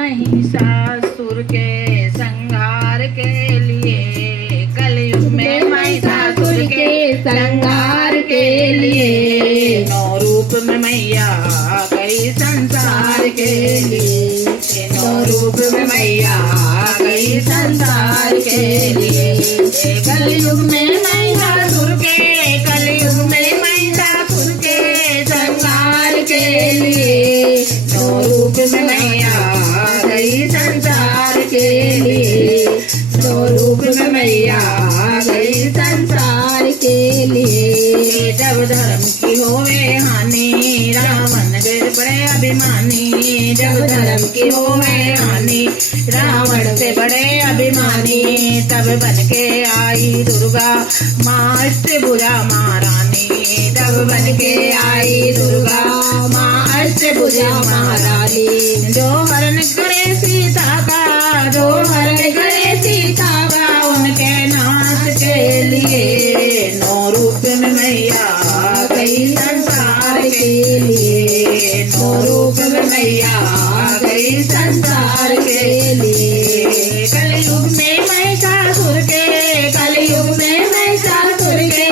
महिषासुर के संहार के लिए, कलयुग में महिषासुर के संहार के लिए, नौ रूप में मैया आ गई संसार के लिए, नौ रूप में मैया आ गई संसार के लिए। कलयुग में महिषासुर के, कलयुग में महिषासुर के संहार के लिए, नौ रूप में मैया आ गई संसार के लिए, नौ रूप में मैया आ गई संसार के लिए। जब धर्म की होवे हानि, रावण गिर पड़े अभिमानी, जब धर्म की होवे हानि, रावण से बड़े अभिमानी, तब बन के आई दुर्गा माँ अष्टभुजा महारानी, तब बन के आई दुर्गा माँ अष्टभुजा महारानी। जो हरण करे सीता का, जो हरण करे सीता का, उनके नाश के लिए, नौ रूप में मैया आ गई संसार के लिए, नौ रूप में मैया आ गई संसार के लिए। कलयुग में महिषासुर के, कलयुग में महिषासुर के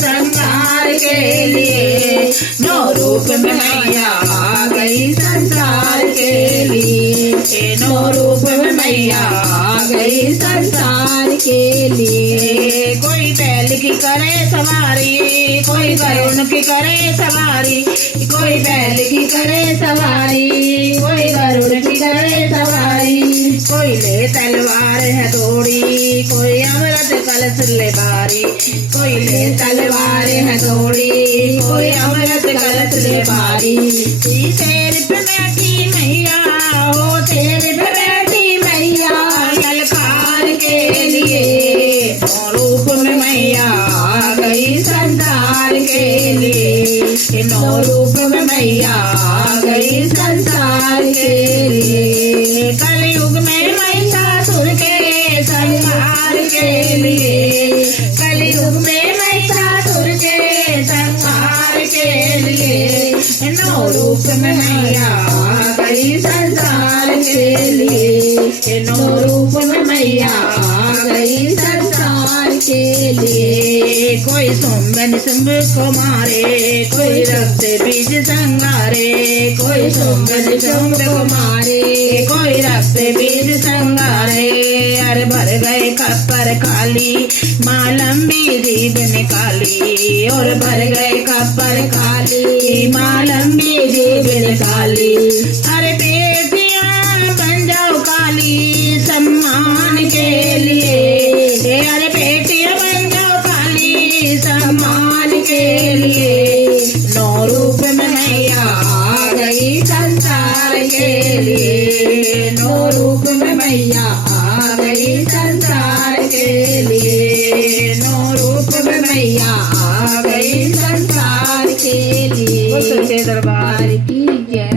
संहार के लिए, नौ रूप में मैया आ गई संसार के लिए, नौ रूप में मैया आ गई संसार के लिए। कोई बैल की करे सवारी, कोई गरुड़ की करे सवारी, कोई बैल की करे सवारी, कोई गरुड़ की करे सवारी, कोई ले तलवार है दौड़ी, कोई अमृत कलश ले बारी, कोई ले तलवार है दौड़ी, कोई अमृत कलश ले बारी। तेरे पे बैठी मैया हो, तेरे पे बैठी मैया ललकार के लिए, नौ रूप में मैया आ गई संसार के लिए, नौ रूप में मैया आ गई संसार के लिए। कलयुग में महिषासुर के संहार के लिए, कलयुग में महिषासुर के संहार के लिए, नौ रूप में मैया आ गई संसार के लिए, नौ रूप में मैया आ गई संसार के लिए। कोई शुंभ निशुंभ को मारे, कोई रक्त बीज संहारे, कोई शुंभ निशुंभ को मारे, कोई रक्त बीज संहारे। अरे भर गए खप्पर खाली, माँ लंबी जीभ निकाली, और भर गए खप्पर खाली, माँ लंबी जीभ निकाली। अरे बेटियां बन जाओ काली सम्मान के लिए, अरे बेटियां बन जाओ काली सम्मान के लिए, नौ रूप में मैया आ गई संसार के लिए, नौ रूप में मैया आ गई संसार के लिए, नौ रूप में मैया आ गई संसार के लिए। सच्चे दरबार की जय।